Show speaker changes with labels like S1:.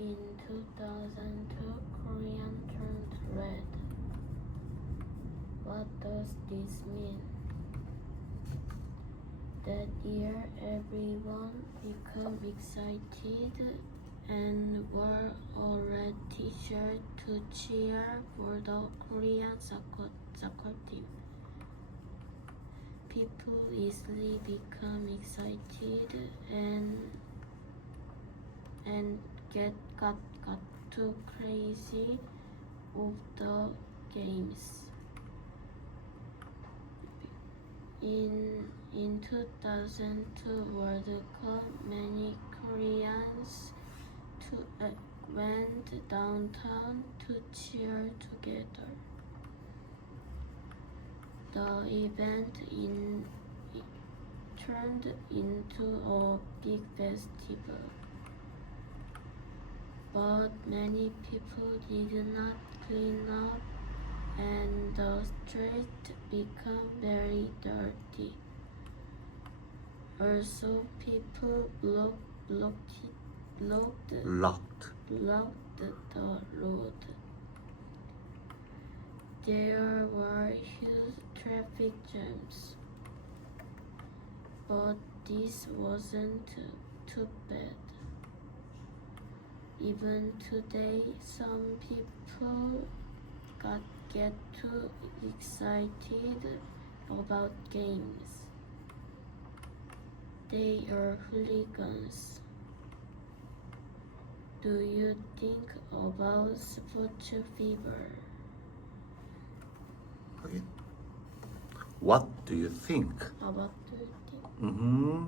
S1: In 2002, Korean turned red. What does this mean? That year, everyone became excited and wore a red T-shirt to cheer for the Korean soccer, soccer team. People easily become excited and and get got got too crazy of the games. In in 2002 World Cup, many Koreans to, uh, went downtown to cheer together. The event in turned into a big festival. But many people did not clean up and the street became very dirty. Also, people blocked, blocked, blocked,
S2: locked.
S1: blocked the road. There were huge traffic jams. But this wasn't too bad. Even today, some people got, get too excited about games. They are hooligans. Do you think about sports fever?
S2: Okay. What do you think?
S1: About do you think?
S2: Mm-hmm.